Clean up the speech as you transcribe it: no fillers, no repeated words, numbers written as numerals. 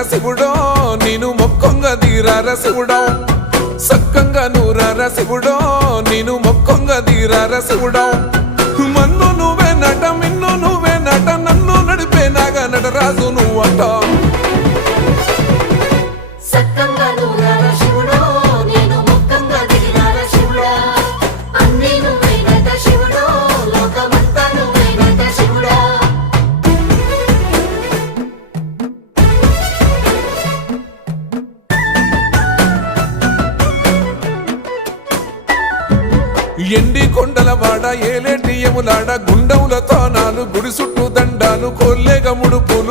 శివుడో నేను మొక్కొంగ దీరార శివుడో సక్కంగా నూరార శివుడో నేను మొక్కొంగ దీరార శివుడో మన్ను నువ్వే నట మిన్ను నువ్వే నట నన్ను నడిపే నాగా నటరాజు నువ్వంట ఎండి కొండలవాడ ఏలేటి యములాడ గుండములతో నాలు గుడి చుట్టూ దండాలు కొల్లేగ ముడుపు